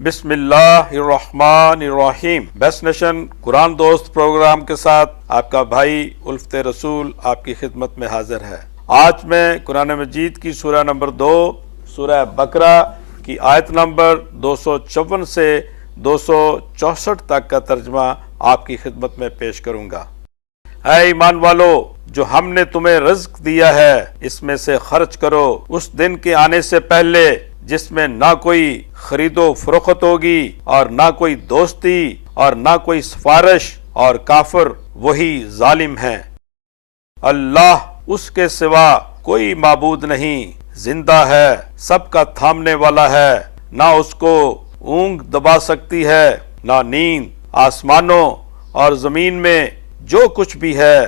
بسم اللہ الرحمن الرحیم۔ بیسٹ نیشن قرآن دوست پروگرام کے ساتھ آپ کا بھائی الفت رسول آپ کی خدمت میں حاضر ہے۔ آج میں قرآن مجید کی سورہ نمبر 2 سورہ بقرہ کی آیت نمبر 254 سے 264 تک کا ترجمہ آپ کی خدمت میں پیش کروں گا۔ اے ایمان والو، جو ہم نے تمہیں رزق دیا ہے اس میں سے خرچ کرو اس دن کے آنے سے پہلے جس میں نہ کوئی خرید و فروخت ہوگی اور نہ کوئی دوستی اور نہ کوئی سفارش، اور کافر وہی ظالم ہیں۔ اللہ اس کے سوا کوئی معبود نہیں، زندہ ہے، سب کا تھامنے والا ہے، نہ اس کو اونگ دبا سکتی ہے نہ نیند۔ آسمانوں اور زمین میں جو کچھ بھی ہے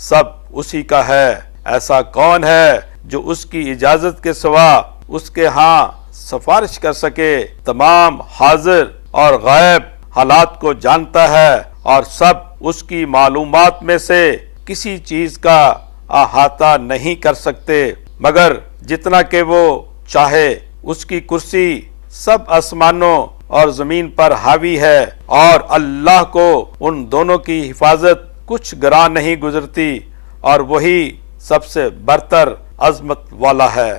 سب اسی کا ہے۔ ایسا کون ہے جو اس کی اجازت کے سوا اس کے ہاں سفارش کر سکے؟ تمام حاضر اور غائب حالات کو جانتا ہے اور سب اس کی معلومات میں سے کسی چیز کا احاطہ نہیں کر سکتے مگر جتنا کہ وہ چاہے۔ اس کی کرسی سب آسمانوں اور زمین پر حاوی ہے، اور اللہ کو ان دونوں کی حفاظت کچھ گراں نہیں گزرتی، اور وہی سب سے برتر عظمت والا ہے۔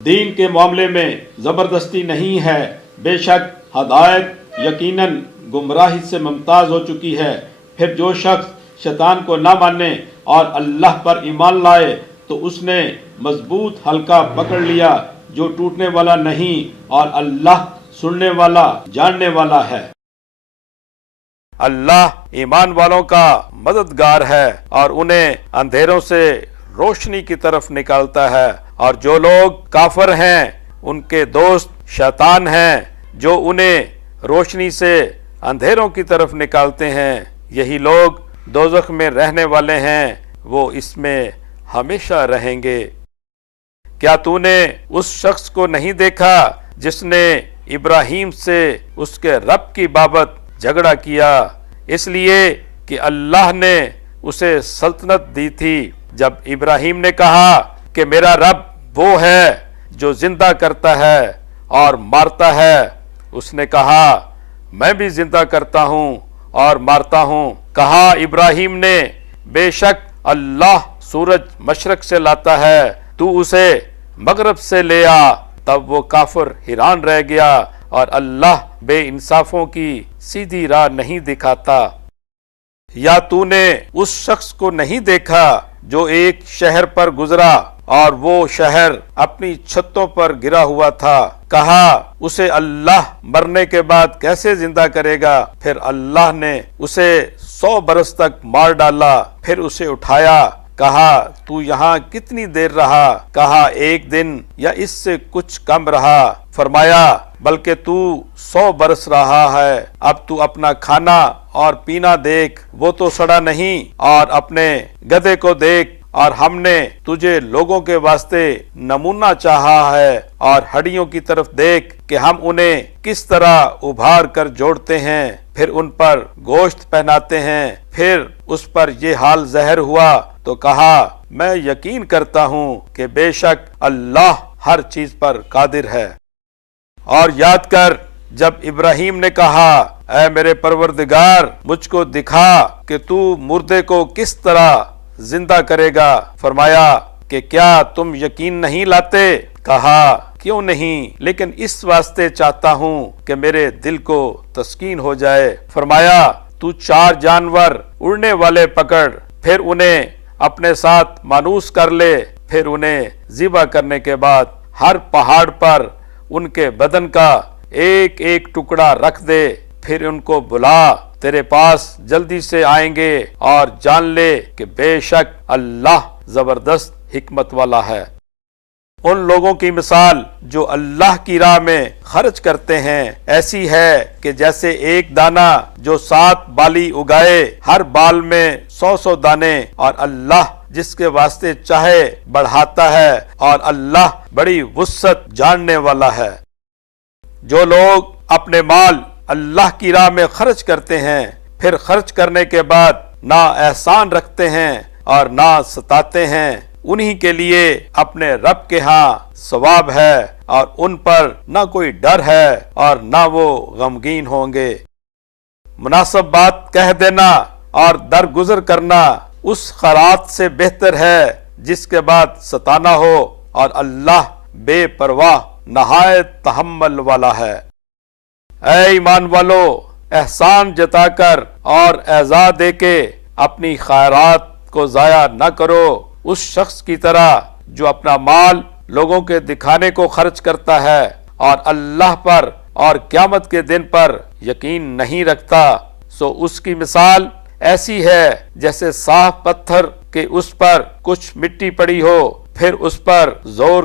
دین کے معاملے میں زبردستی نہیں ہے، بے شک ہدایت یقیناً گمراہی سے ممتاز ہو چکی ہے۔ پھر جو شخص شیطان کو نہ مانے اور اللہ پر ایمان لائے تو اس نے مضبوط حلقہ پکڑ لیا جو ٹوٹنے والا نہیں، اور اللہ سننے والا جاننے والا ہے۔ اللہ ایمان والوں کا مددگار ہے اور انہیں اندھیروں سے روشنی کی طرف نکالتا ہے، اور جو لوگ کافر ہیں ان کے دوست شیطان ہیں جو انہیں روشنی سے اندھیروں کی طرف نکالتے ہیں۔ یہی لوگ دوزخ میں رہنے والے ہیں، وہ اس میں ہمیشہ رہیں گے۔ کیا تو نے اس شخص کو نہیں دیکھا جس نے ابراہیم سے اس کے رب کی بابت جھگڑا کیا، اس لیے کہ اللہ نے اسے سلطنت دی تھی؟ جب ابراہیم نے کہا کہ میرا رب وہ ہے جو زندہ کرتا ہے اور مارتا ہے، اس نے کہا میں بھی زندہ کرتا ہوں اور مارتا ہوں۔ کہا ابراہیم نے بے شک اللہ سورج مشرق سے لاتا ہے، تو اسے مغرب سے لے آ۔ تب وہ کافر حیران رہ گیا، اور اللہ بے انصافوں کی سیدھی راہ نہیں دکھاتا۔ یا تو نے اس شخص کو نہیں دیکھا جو ایک شہر پر گزرا اور وہ شہر اپنی چھتوں پر گرا ہوا تھا؟ کہا اسے اللہ مرنے کے بعد کیسے زندہ کرے گا؟ پھر اللہ نے اسے 100 برس تک مار ڈالا، پھر اسے اٹھایا۔ کہا تو یہاں کتنی دیر رہا؟ کہا 1 دن یا اس سے کچھ کم رہا۔ فرمایا بلکہ تو 100 برس رہا ہے۔ اب تو اپنا کھانا اور پینا دیکھ، وہ تو سڑا نہیں، اور اپنے گدھے کو دیکھ، اور ہم نے تجھے لوگوں کے واسطے نمونہ چاہا ہے، اور ہڈیوں کی طرف دیکھ کہ ہم انہیں کس طرح ابھار کر جوڑتے ہیں، پھر ان پر گوشت پہناتے ہیں۔ پھر اس پر یہ حال ظاہر ہوا تو کہا میں یقین کرتا ہوں کہ بے شک اللہ ہر چیز پر قادر ہے۔ اور یاد کر جب ابراہیم نے کہا اے میرے پروردگار مجھ کو دکھا کہ تو مردے کو کس طرح زندہ کرے گا۔ فرمایا کہ کیا تم یقین نہیں لاتے؟ کہا کیوں نہیں، لیکن اس واسطے چاہتا ہوں کہ میرے دل کو تسکین ہو جائے۔ فرمایا تو 4 جانور اڑنے والے پکڑ، پھر انہیں اپنے ساتھ مانوس کر لے، پھر انہیں ذبح کرنے کے بعد ہر پہاڑ پر ان کے بدن کا ایک ایک ٹکڑا رکھ دے، پھر ان کو بلا، تیرے پاس جلدی سے آئیں گے، اور جان لے کہ بے شک اللہ زبردست حکمت والا ہے۔ ان لوگوں کی مثال جو اللہ کی راہ میں خرچ کرتے ہیں ایسی ہے کہ جیسے ایک دانہ جو 7 بالی اگائے، ہر بال میں 100 دانے، اور اللہ جس کے واسطے چاہے بڑھاتا ہے، اور اللہ بڑی وسعت جاننے والا ہے۔ جو لوگ اپنے مال اللہ کی راہ میں خرچ کرتے ہیں، پھر خرچ کرنے کے بعد نہ احسان رکھتے ہیں اور نہ ستاتے ہیں، انہی کے لیے اپنے رب کے ہاں ثواب ہے، اور ان پر نہ کوئی ڈر ہے اور نہ وہ غمگین ہوں گے۔ مناسب بات کہہ دینا اور درگزر کرنا اس خیرات سے بہتر ہے جس کے بعد ستانا ہو، اور اللہ بے پرواہ نہایت تحمل والا ہے۔ اے ایمان والو، احسان جتا کر اور اعزاء دے کے اپنی خیرات کو ضائع نہ کرو اس شخص کی طرح جو اپنا مال لوگوں کے دکھانے کو خرچ کرتا ہے اور اللہ پر اور قیامت کے دن پر یقین نہیں رکھتا۔ سو اس کی مثال ایسی ہے جیسے صاف پتھر کہ اس پر کچھ مٹی پڑی ہو، پھر اس پر زور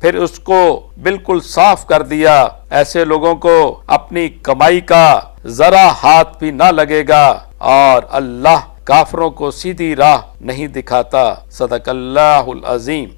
پھر اس کو بالکل صاف کر دیا۔ ایسے لوگوں کو اپنی کمائی کا ذرا ہاتھ بھی نہ لگے گا، اور اللہ کافروں کو سیدھی راہ نہیں دکھاتا۔ صدق اللہ العظیم۔